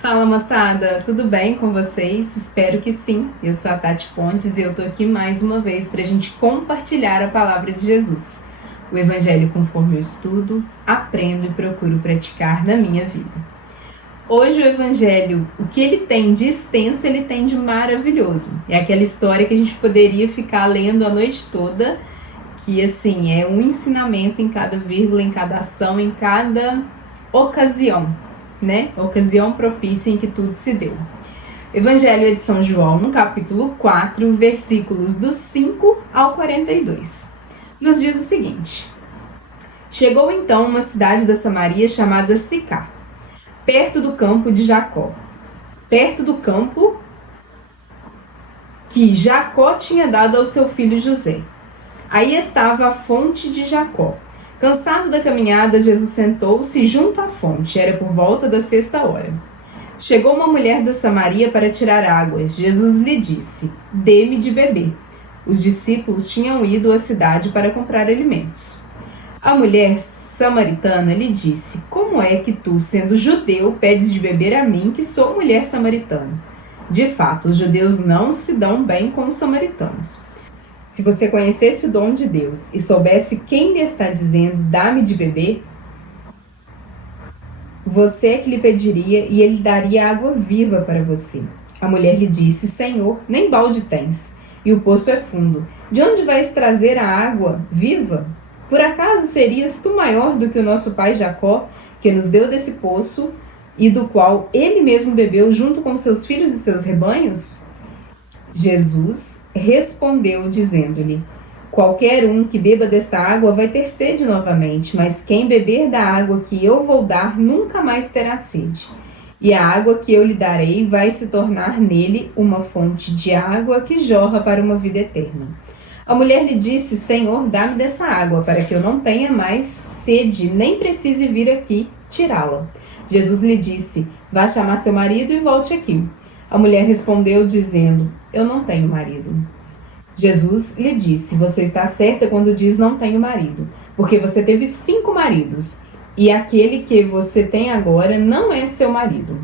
Fala moçada, tudo bem com vocês? Espero que sim. Eu sou a Tati Pontes e eu tô aqui mais uma vez para a gente compartilhar a palavra de Jesus. O Evangelho conforme eu estudo, aprendo e procuro praticar na minha vida. Hoje o Evangelho, o que ele tem de extenso, ele tem de maravilhoso. É aquela história que a gente poderia ficar lendo a noite toda, que assim, é um ensinamento em cada vírgula, em cada ação, em cada ocasião, né? Ocasião propícia em que tudo se deu. Evangelho é de São João, no capítulo 4, versículos do 5 ao 42. Nos diz o seguinte: Chegou então uma cidade da Samaria chamada Sicar, perto do campo de Jacó. Perto do campo que Jacó tinha dado ao seu filho José. Aí estava a fonte de Jacó. Cansado da caminhada, Jesus sentou-se junto à fonte. Era por volta da 6ª. Chegou uma mulher da Samaria para tirar água. Jesus lhe disse: Dê-me de beber. Os discípulos tinham ido à cidade para comprar alimentos. A mulher samaritana lhe disse: Como é que tu, sendo judeu, pedes de beber a mim, que sou mulher samaritana? De fato, os judeus não se dão bem com os samaritanos. Se você conhecesse o dom de Deus e soubesse quem lhe está dizendo, dá-me de beber, você é que lhe pediria e ele daria água viva para você. A mulher lhe disse: Senhor, nem balde tens, e o poço é fundo. De onde vais trazer a água viva? Por acaso serias tu maior do que o nosso pai Jacó, que nos deu desse poço e do qual ele mesmo bebeu junto com seus filhos e seus rebanhos? Jesus respondeu dizendo-lhe: Qualquer um que beba desta água vai ter sede novamente, mas quem beber da água que eu vou dar nunca mais terá sede. E a água que eu lhe darei vai se tornar nele uma fonte de água que jorra para uma vida eterna. A mulher lhe disse: Senhor, dá-me dessa água, para que eu não tenha mais sede, nem precise vir aqui tirá-la. Jesus lhe disse: Vá chamar seu marido e volte aqui. A mulher respondeu dizendo: Eu não tenho marido. Jesus lhe disse: Você está certa quando diz não tenho marido, porque você teve 5 maridos, e aquele que você tem agora não é seu marido.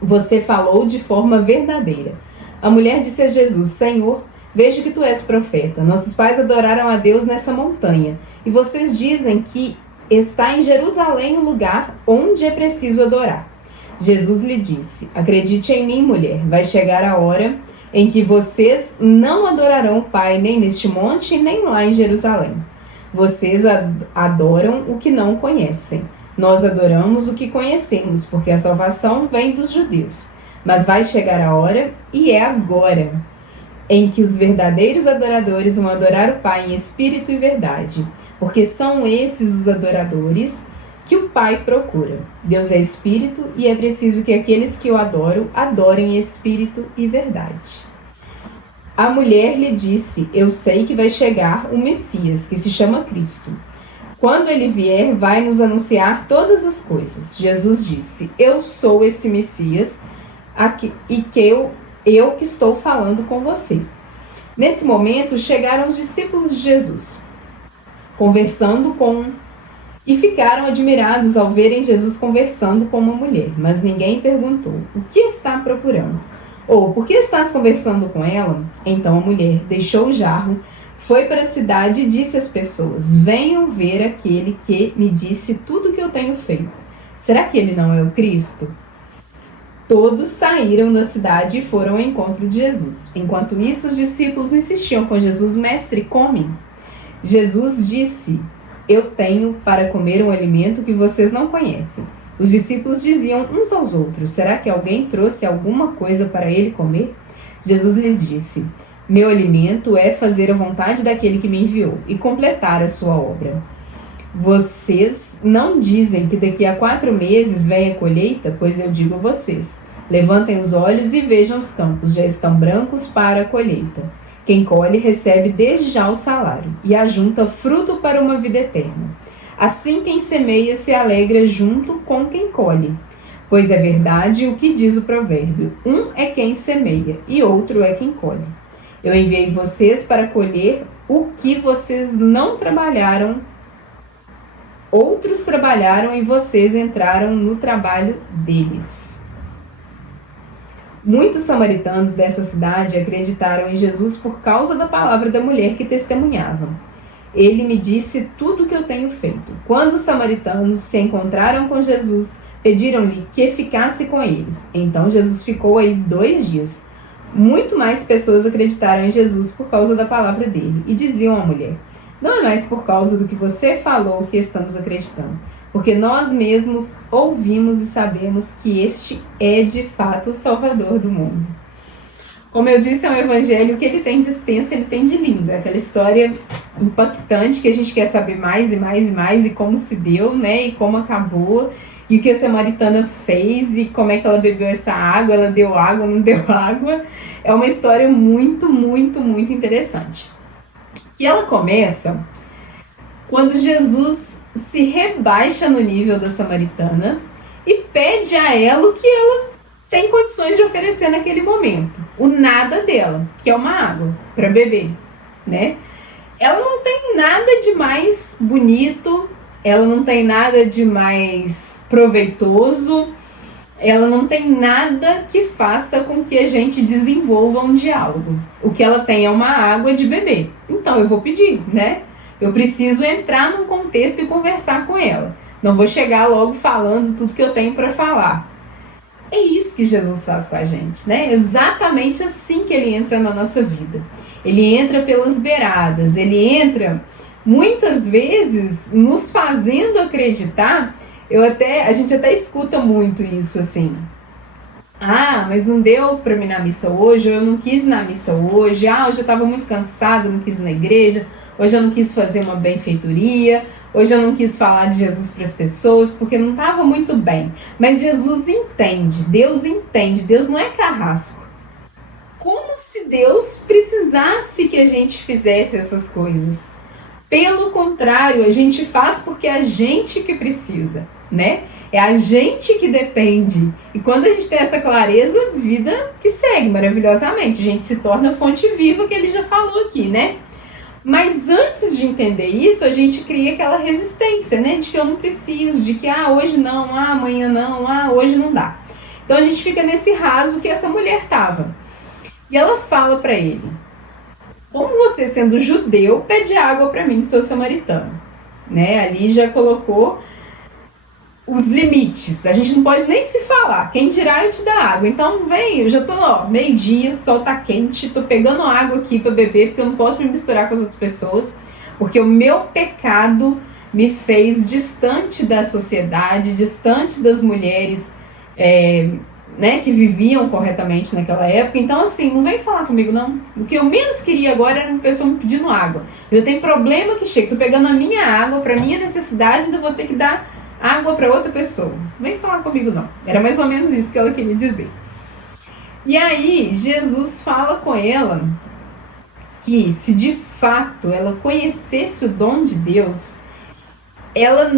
Você falou de forma verdadeira. A mulher disse a Jesus: Senhor, vejo que tu és profeta. Nossos pais adoraram a Deus nessa montanha, e vocês dizem que está em Jerusalém o lugar onde é preciso adorar. Jesus lhe disse: Acredite em mim, mulher, vai chegar a hora em que vocês não adorarão o Pai nem neste monte, nem lá em Jerusalém. Vocês adoram o que não conhecem. Nós adoramos o que conhecemos, porque a salvação vem dos judeus. Mas vai chegar a hora, e é agora, em que os verdadeiros adoradores vão adorar o Pai em espírito e verdade, porque são esses os adoradores que o Pai procura. Deus é espírito e é preciso que aqueles que o adoram, adorem em espírito e verdade. A mulher lhe disse: Eu sei que vai chegar o Messias, que se chama Cristo. Quando ele vier, vai nos anunciar todas as coisas. Jesus disse: Eu sou esse Messias e que eu que estou falando com você. Nesse momento, chegaram os discípulos de Jesus, e ficaram admirados ao verem Jesus conversando com uma mulher, mas ninguém perguntou: O que está procurando? Ou por que estás conversando com ela? Então a mulher deixou o jarro, foi para a cidade e disse às pessoas: Venham ver aquele que me disse tudo o que eu tenho feito. Será que ele não é o Cristo? Todos saíram da cidade e foram ao encontro de Jesus. Enquanto isso, os discípulos insistiam com Jesus: Mestre, come. Jesus disse: Eu tenho para comer um alimento que vocês não conhecem. Os discípulos diziam uns aos outros: Será que alguém trouxe alguma coisa para ele comer? Jesus lhes disse: Meu alimento é fazer a vontade daquele que me enviou e completar a sua obra. Vocês não dizem que daqui a 4 meses vem a colheita? Pois eu digo a vocês: levantem os olhos e vejam os campos, já estão brancos para a colheita. Quem colhe recebe desde já o salário e ajunta fruto para uma vida eterna. Assim quem semeia se alegra junto com quem colhe. Pois é verdade o que diz o provérbio: um é quem semeia e outro é quem colhe. Eu enviei vocês para colher o que vocês não trabalharam. Outros trabalharam e vocês entraram no trabalho deles. Muitos samaritanos dessa cidade acreditaram em Jesus por causa da palavra da mulher que testemunhava. Ele me disse tudo o que eu tenho feito. Quando os samaritanos se encontraram com Jesus, pediram-lhe que ficasse com eles. Então Jesus ficou aí 2 dias. Muito mais pessoas acreditaram em Jesus por causa da palavra dele. E diziam à mulher: não é mais por causa do que você falou que estamos acreditando, porque nós mesmos ouvimos e sabemos que este é de fato o Salvador do mundo. Como eu disse, é um evangelho que ele tem de extenso, ele tem de lindo. É aquela história impactante que a gente quer saber mais e mais e mais, e como se deu, né? E como acabou, e o que a samaritana fez, e como é que ela bebeu essa água, ela deu água, não deu água. É uma história muito, muito, muito interessante. Que ela começa quando Jesus se rebaixa no nível da samaritana e pede a ela o que ela tem condições de oferecer naquele momento. O nada dela, que é uma água para beber, né? Ela não tem nada de mais bonito, ela não tem nada de mais proveitoso, ela não tem nada que faça com que a gente desenvolva um diálogo. O que ela tem é uma água de beber. Então eu vou pedir, né? Eu preciso entrar num contexto e conversar com ela. Não vou chegar logo falando tudo que eu tenho para falar. É isso que Jesus faz com a gente, né? Exatamente assim que ele entra na nossa vida. Ele entra pelas beiradas, ele entra muitas vezes nos fazendo acreditar. A gente até escuta muito isso assim. Ah, mas não deu para mim ir na missa hoje, eu não quis ir na missa hoje, hoje eu estava muito cansado, não quis ir na igreja, hoje eu não quis fazer uma benfeitoria, hoje eu não quis falar de Jesus para as pessoas porque não estava muito bem. Mas Jesus entende, Deus não é carrasco. Como se Deus precisasse que a gente fizesse essas coisas. Pelo contrário, a gente faz porque é a gente que precisa, né? É a gente que depende. E quando a gente tem essa clareza, vida que segue maravilhosamente. A gente se torna fonte viva, que ele já falou aqui, né? Mas antes de entender isso, a gente cria aquela resistência, né? De que eu não preciso, de que hoje não, amanhã não, hoje não dá. Então a gente fica nesse raso que essa mulher estava. E ela fala para ele: como você, sendo judeu, pede água para mim, que sou samaritano? Né? Ali já colocou os limites. A gente não pode nem se falar. Quem dirá eu te dar água. Então vem, eu já tô meio-dia, o sol tá quente, tô pegando água aqui para beber, porque eu não posso me misturar com as outras pessoas, porque o meu pecado me fez distante da sociedade, distante das mulheres né, que viviam corretamente naquela época. Então assim, não vem falar comigo não. O que eu menos queria agora era uma pessoa me pedindo água. Eu tenho problema que chega, tô pegando a minha água para minha necessidade, ainda vou ter que dar água para outra pessoa. Vem falar comigo não. Era mais ou menos isso que ela queria dizer. E aí Jesus fala com ela que se de fato ela conhecesse o dom de Deus, ela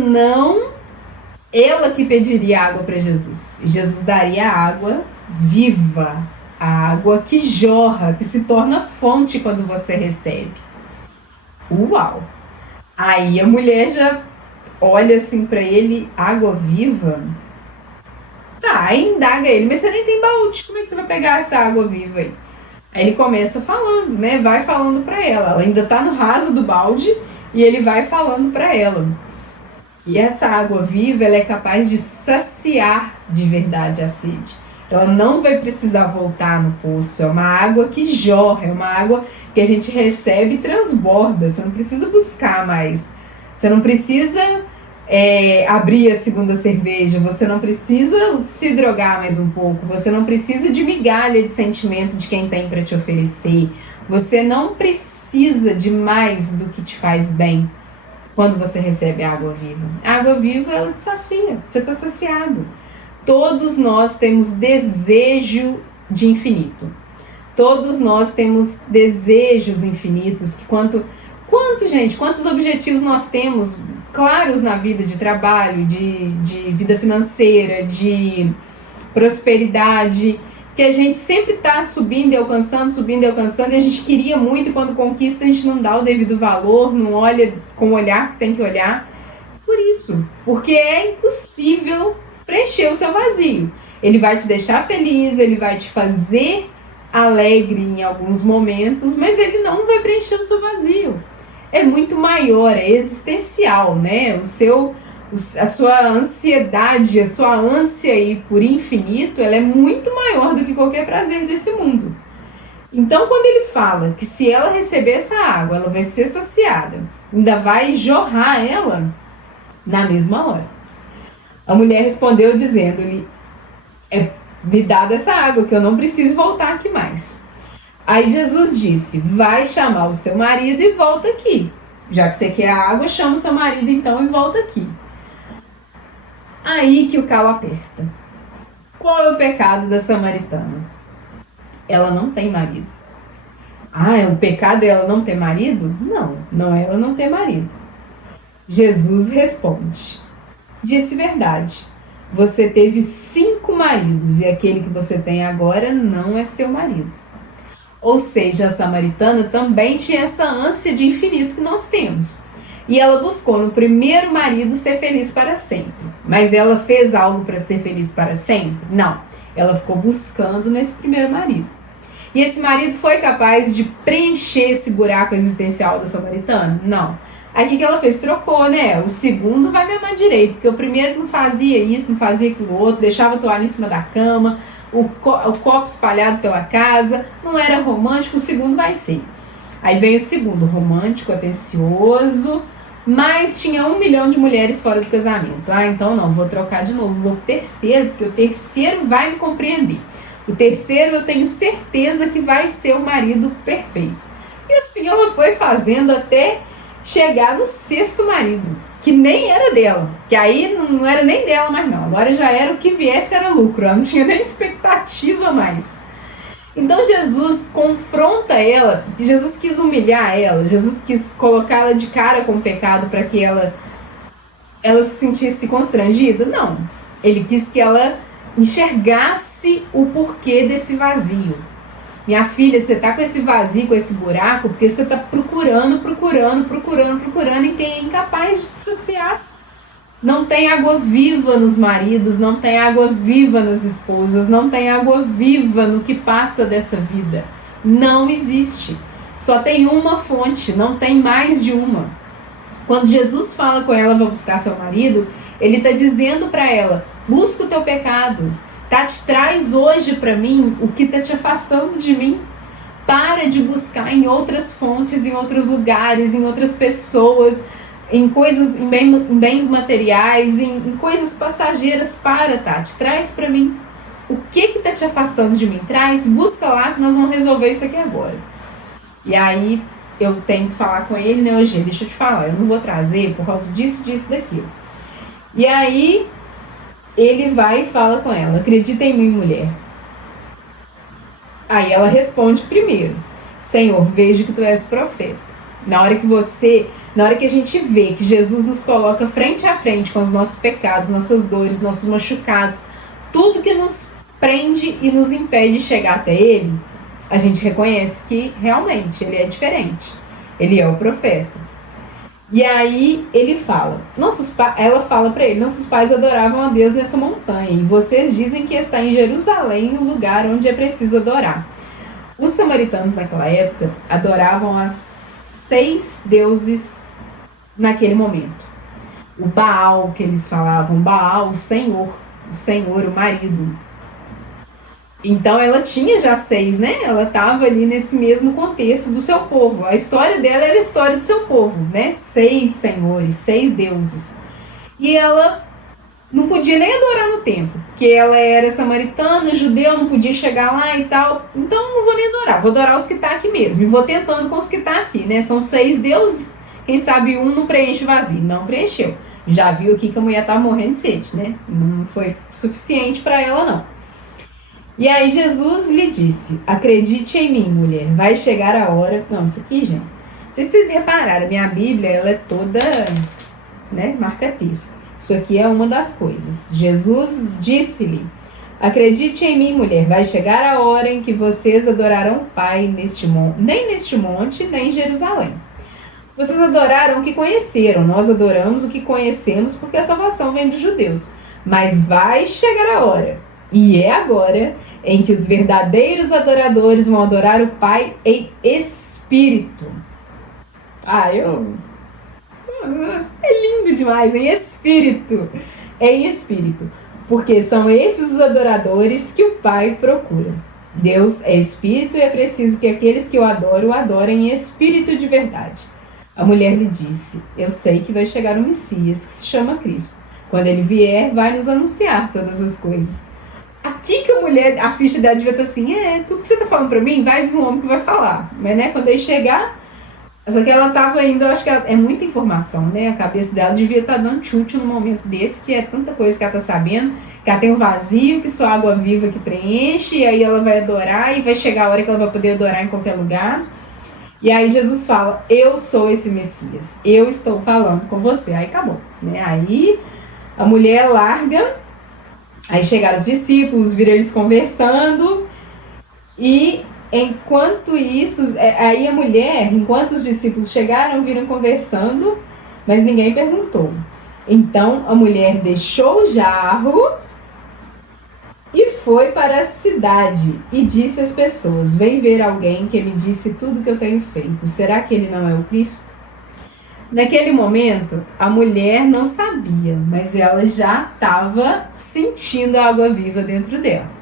que pediria água para Jesus. E Jesus daria água viva, a água que jorra, que se torna fonte quando você recebe. Uau! Aí a mulher já olha assim para ele: água viva? Tá, aí indaga ele: mas você nem tem balde, como é que você vai pegar essa água viva aí? Aí ele começa falando, né? Vai falando para ela. Ela ainda tá no raso do balde e ele vai falando para ela que essa água viva, ela é capaz de saciar de verdade a sede. Ela não vai precisar voltar no poço. É uma água que jorra, é uma água que a gente recebe e transborda. Você não precisa buscar mais. Você não precisa abrir a segunda cerveja. Você não precisa se drogar mais um pouco. Você não precisa de migalha de sentimento de quem tem para te oferecer. Você não precisa de mais do que te faz bem. Quando você recebe a água viva. A água viva, ela te sacia. Você está saciado. Todos nós temos desejo de infinito. Todos nós temos desejos infinitos. Quantos objetivos nós temos claros na vida de trabalho, de vida financeira, de prosperidade, que a gente sempre está subindo e alcançando, e a gente queria muito, e quando conquista a gente não dá o devido valor, não olha com o olhar que tem que olhar. Por isso, porque é impossível preencher o seu vazio. Ele vai te deixar feliz, ele vai te fazer alegre em alguns momentos, mas ele não vai preencher o seu vazio. É muito maior, é existencial, né? A sua ansiedade, a sua ânsia aí por infinito, ela é muito maior do que qualquer prazer desse mundo. Então, quando ele fala que se ela receber essa água, ela vai ser saciada, ainda vai jorrar ela na mesma hora. A mulher respondeu dizendo-lhe, me dá dessa água, que eu não preciso voltar aqui mais. Aí Jesus disse, vai chamar o seu marido e volta aqui. Já que você quer a água, chama o seu marido então e volta aqui. Aí que o calo aperta. Qual é o pecado da samaritana? Ela não tem marido. O pecado é ela não ter marido? Não é ela não ter marido. Jesus responde, disse verdade. Você teve 5 maridos e aquele que você tem agora não é seu marido. Ou seja, a samaritana também tinha essa ânsia de infinito que nós temos. E ela buscou no primeiro marido ser feliz para sempre. Mas ela fez algo para ser feliz para sempre? Não. Ela ficou buscando nesse primeiro marido. E esse marido foi capaz de preencher esse buraco existencial da samaritana? Não. Aí o que ela fez? Trocou, né? O segundo vai me amar direito, porque o primeiro não fazia isso, não fazia aquilo outro, deixava a toalha em cima da cama, o copo espalhado pela casa, não era romântico, o segundo vai ser. Aí vem o segundo, romântico, atencioso, mas tinha 1 milhão de mulheres fora do casamento. Então não, vou trocar de novo, vou pro terceiro, porque o terceiro vai me compreender. O terceiro eu tenho certeza que vai ser o marido perfeito. E assim ela foi fazendo até chegar no 6º marido, que nem era dela, que aí não era nem dela mais não, agora já era o que viesse era lucro, ela não tinha nem expectativa mais. Então Jesus confronta ela, Jesus quis humilhar ela, Jesus quis colocá-la de cara com o pecado para que ela se sentisse constrangida? Não, ele quis que ela enxergasse o porquê desse vazio. Minha filha, você tá com esse vazio, com esse buraco, porque você tá procurando em quem é incapaz de te saciar. Não tem água viva nos maridos, não tem água viva nas esposas, não tem água viva no que passa dessa vida. Não existe. Só tem uma fonte, não tem mais de uma. Quando Jesus fala com ela, vai buscar seu marido, ele tá dizendo para ela, busca o teu pecado. Traz hoje para mim o que está te afastando de mim. Para de buscar em outras fontes, em outros lugares, em outras pessoas, em coisas, em bens materiais, em coisas passageiras. Tati, traz para mim. O que está te afastando de mim? Busca lá que nós vamos resolver isso aqui agora. E aí eu tenho que falar com ele, né, Eugênio? Deixa eu te falar, eu não vou trazer por causa disso, daquilo. E aí ele vai e fala com ela, acredita em mim, mulher. Aí ela responde primeiro, Senhor, vejo que tu és profeta. Na hora que a gente vê que Jesus nos coloca frente a frente com os nossos pecados, nossas dores, nossos machucados, tudo que nos prende e nos impede de chegar até Ele, a gente reconhece que realmente Ele é diferente. Ele é o profeta. E aí ele fala, ela fala para ele, nossos pais adoravam a Deus nessa montanha, e vocês dizem que está em Jerusalém o lugar onde é preciso adorar. Os samaritanos naquela época adoravam as 6 deuses naquele momento. O Baal, que eles falavam, Baal, o Senhor, o marido. Então ela tinha já 6, né? Ela estava ali nesse mesmo contexto do seu povo. A história dela era a história do seu povo, né? 6 senhores, 6 deuses. E ela não podia nem adorar no templo, porque ela era samaritana, judeu, não podia chegar lá e tal. Então não vou nem adorar, vou adorar os que estão aqui mesmo. E vou tentando com os que estão aqui, né? São 6 deuses, quem sabe um não preenche o vazio. Não preencheu. Já viu aqui que a mulher estava morrendo de sede, né? Não foi suficiente para ela, não. E aí Jesus lhe disse, acredite em mim, mulher, vai chegar a hora... Não, isso aqui, gente, não sei se vocês repararam, a minha Bíblia, ela é toda, né, marca-texto. Isso aqui é uma das coisas. Jesus disse-lhe, acredite em mim, mulher, vai chegar a hora em que vocês adorarão o Pai nem neste monte, nem em Jerusalém. Vocês adoraram o que conheceram, nós adoramos o que conhecemos, porque a salvação vem dos judeus. Mas vai chegar a hora E é agora em que os verdadeiros adoradores vão adorar o Pai em espírito. É lindo demais, em espírito. Em espírito. Porque são esses os adoradores que o Pai procura. Deus é espírito e é preciso que aqueles que o adorem em espírito de verdade. A mulher lhe disse: eu sei que vai chegar um Messias, que se chama Cristo. Quando ele vier, vai nos anunciar todas as coisas. Aqui que a ficha dela devia estar assim: tudo que você está falando para mim, vai vir um homem que vai falar. Mas, né, quando ele chegar... Só que ela estava indo, eu acho que é muita informação, né? A cabeça dela devia estar dando chute num momento desse, que é tanta coisa que ela está sabendo, que ela tem um vazio, que só água viva que preenche, e aí ela vai adorar, e vai chegar a hora que ela vai poder adorar em qualquer lugar. E aí Jesus fala: eu sou esse Messias, eu estou falando com você. Aí acabou, né? Aí a mulher larga, aí chegaram os discípulos, viram eles conversando, e enquanto isso, aí a mulher, enquanto os discípulos chegaram, viram conversando, mas ninguém perguntou. Então a mulher deixou o jarro e foi para a cidade e disse às pessoas: vem ver alguém que me disse tudo que eu tenho feito. Será que ele não é o Cristo? Naquele momento, a mulher não sabia, mas ela já estava sentindo a água viva dentro dela.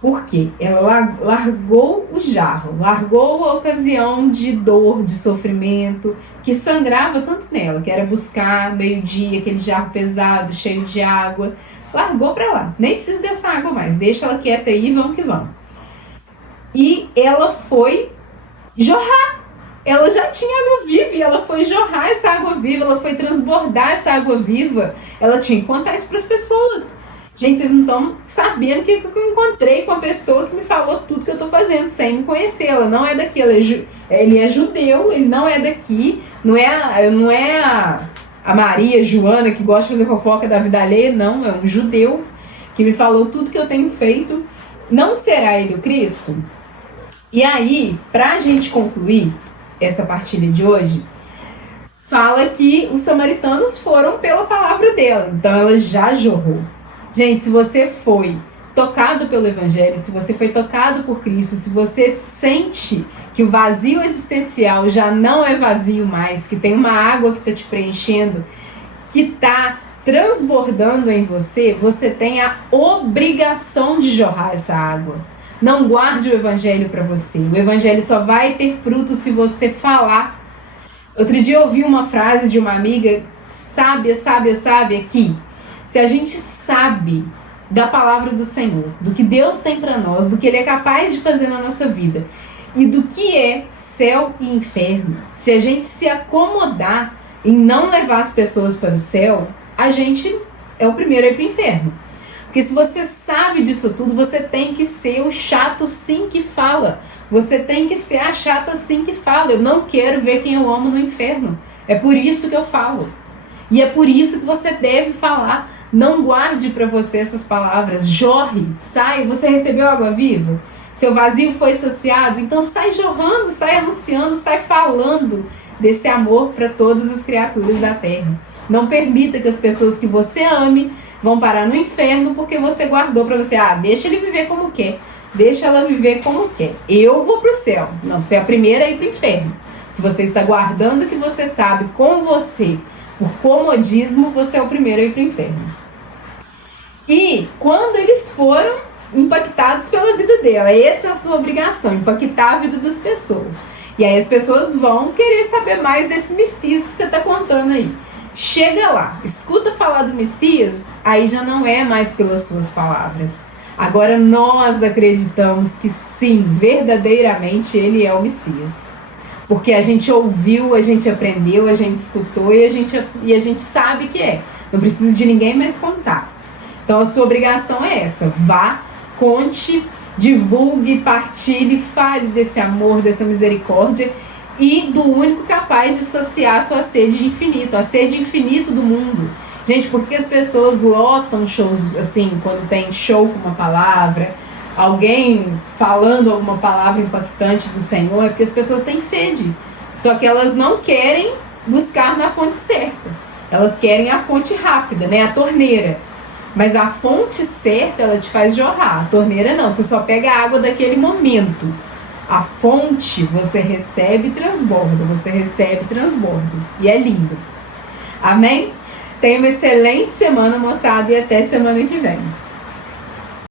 Por quê? Ela largou o jarro, largou a ocasião de dor, de sofrimento, que sangrava tanto nela, que era buscar meio-dia, aquele jarro pesado, cheio de água. Largou para lá, nem precisa dessa água mais, deixa ela quieta aí, vamos que vamos. E ela foi jorrar. Ela já tinha água viva e ela foi jorrar essa água viva, ela foi transbordar essa água viva. Ela tinha que contar isso para as pessoas. Gente, vocês não estão sabendo o que eu encontrei com a pessoa que me falou tudo que eu estou fazendo, sem me conhecer. Ela não é daqui, ele é judeu, ele não é daqui, não é a Maria Joana que gosta de fazer fofoca da vida alheia, não, é um judeu que me falou tudo que eu tenho feito. Não será ele o Cristo? E aí, para a gente concluir essa partilha de hoje, fala que os samaritanos foram pela palavra dela, então ela já jorrou. Gente, se você foi tocado pelo Evangelho, se você foi tocado por Cristo, se você sente que o vazio existencial já não é vazio mais, que tem uma água que está te preenchendo, que está transbordando em você, você tem a obrigação de jorrar essa água. Não guarde o Evangelho para você. O Evangelho só vai ter fruto se você falar. Outro dia eu ouvi uma frase de uma amiga sábia, que se a gente sabe da palavra do Senhor, do que Deus tem para nós, do que Ele é capaz de fazer na nossa vida e do que é céu e inferno, se a gente se acomodar em não levar as pessoas para o céu, a gente é o primeiro a ir para o inferno. Porque se você sabe disso tudo, você tem que ser o chato sim que fala. Você tem que ser a chata sim que fala. Eu não quero ver quem eu amo no inferno. É por isso que eu falo. E é por isso que você deve falar. Não guarde para você essas palavras. Jorre, sai. Você recebeu água viva? Seu vazio foi saciado? Então sai jorrando, sai anunciando, sai falando desse amor para todas as criaturas da terra. Não permita que as pessoas que você ame vão parar no inferno porque você guardou para você. Deixa ele viver como quer. Deixa ela viver como quer. Eu vou para o céu. Não, você é a primeira a ir para o inferno. Se você está guardando o que você sabe com você, por comodismo, você é o primeiro a ir para o inferno. E quando eles foram impactados pela vida dela, essa é a sua obrigação, impactar a vida das pessoas. E aí as pessoas vão querer saber mais desse Messias que você está contando aí. Chega lá, escuta falar do Messias, aí já não é mais pelas suas palavras. Agora nós acreditamos que sim, verdadeiramente ele é o Messias. Porque a gente ouviu, a gente aprendeu, a gente escutou e a gente sabe que é. Não precisa de ninguém mais contar. Então a sua obrigação é essa. Vá, conte, divulgue, partilhe, fale desse amor, dessa misericórdia e do único capaz de saciar a sua sede de infinito, a sede infinito do mundo. Gente, por que as pessoas lotam shows assim, quando tem show com uma palavra, alguém falando alguma palavra impactante do Senhor? É porque as pessoas têm sede, só que elas não querem buscar na fonte certa, elas querem a fonte rápida, né? A torneira. Mas a fonte certa, ela te faz jorrar. A torneira não, você só pega a água daquele momento. A fonte, você recebe e transborda, você recebe e transborda. E é lindo. Amém? Tenha uma excelente semana, moçada, e até semana que vem.